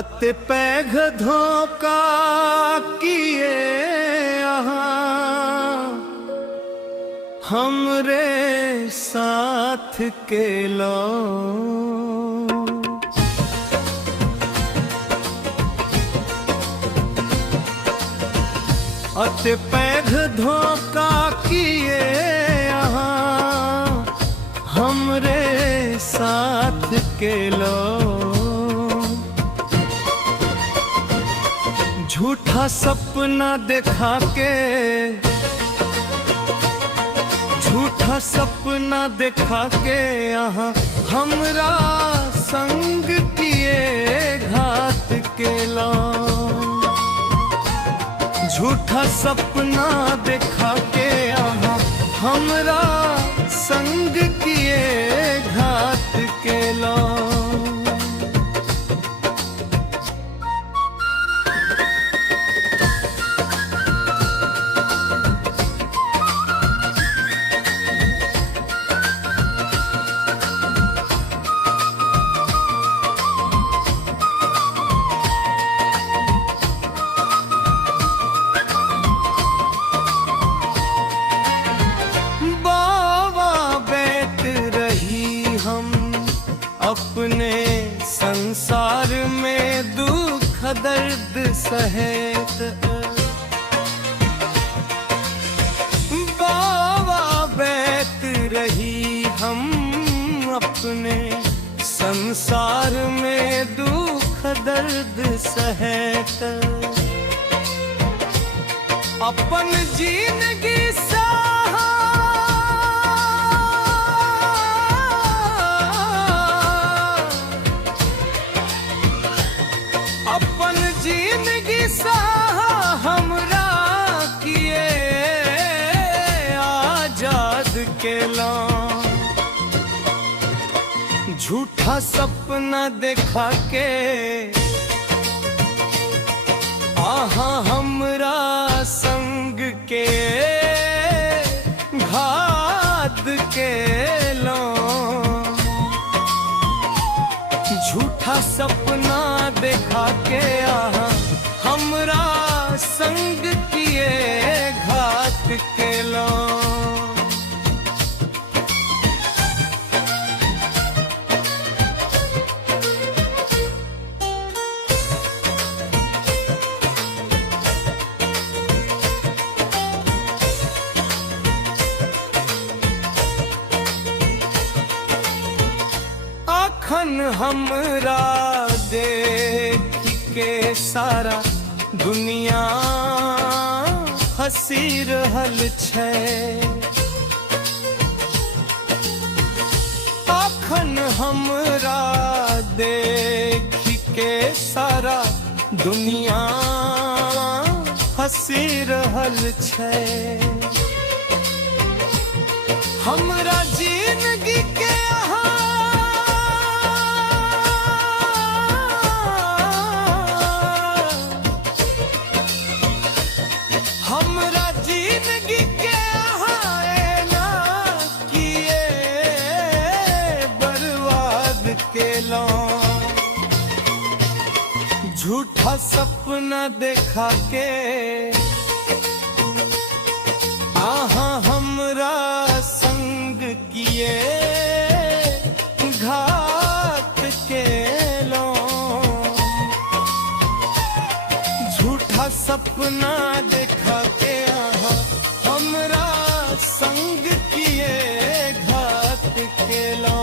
अति पैघ धोखा किए यहाँ हमरे साथ के लो। अति पैघ धोखा किए यहाँ हमरे साथ के लो। झूठा सपना दिखा के, झूठा सपना दिखा के यहाँ हमरा संग किए घात के लो। झूठा सपना दिखा के यहाँ हमरा संग किए घात के लो। अपने संसार में दुख दर्द सहेत बाबा बैठ रही हम अपने संसार में दुख दर्द सहेत। अपन जिंदगी अपन जिंदगी सा हमरा किए आजाद के लो। झूठा सपना देखा के आहा हमरा संग के घात के लो। झूठा सपना देखा के आहा हमरा संग किए घात के लो। अखन हमरा देख के सारा दुनिया हंसी रहल छै। अखन हमरा देख के सारा दुनिया हंसी रहल छै। हमरा जिंदगी के हमरा जिंदगी के आए ना किए बर्बाद के लो। झूठा सपना देखा के आहा हमरा संग किए घात के लो। झूठा सपना देखा के आहा हमरा संग किए घात के लो।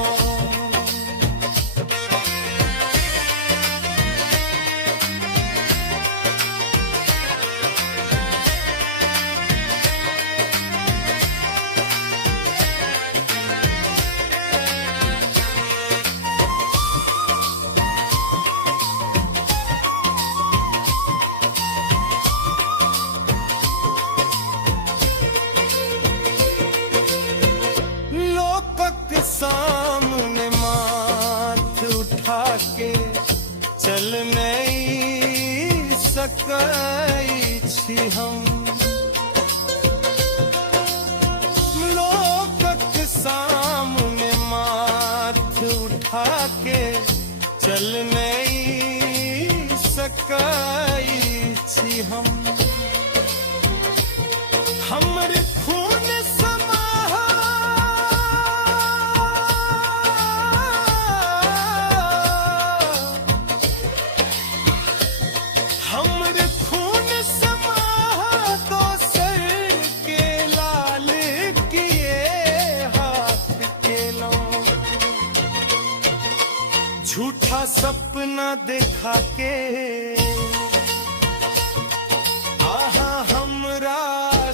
सामने माथ उठा के चल नहीं सकै छी हम। लोकक सामने माथ उठा के चल नहीं सकई छी हम। हमरे खून समा हमरे खून समा दोसर के लाल किए हाथ के लो। झूठा सपना देखा के आहा हमरा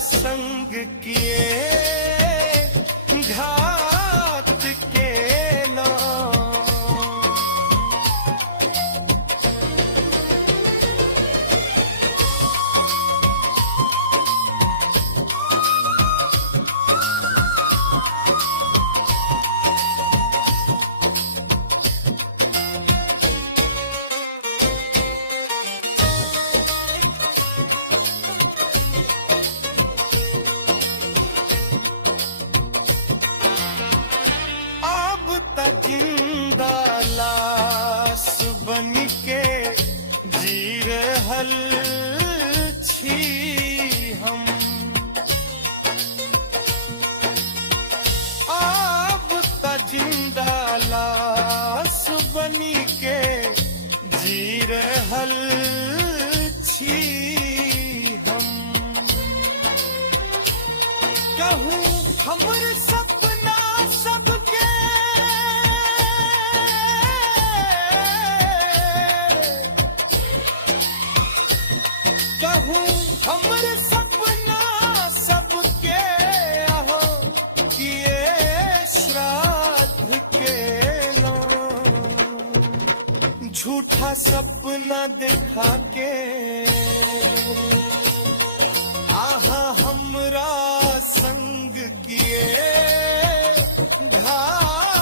संग किए घात के लो। जिंदा लाश बन के जी रहल छी हम। अब त जिंदा लाश बन के जी रहल छी हम। कहूँ हमर सपना सबके कहूँ हमर सपना सबके आहो किए श्राद्ध के लो। झूठा सपना दिखा के आहा हमरा संग किए घात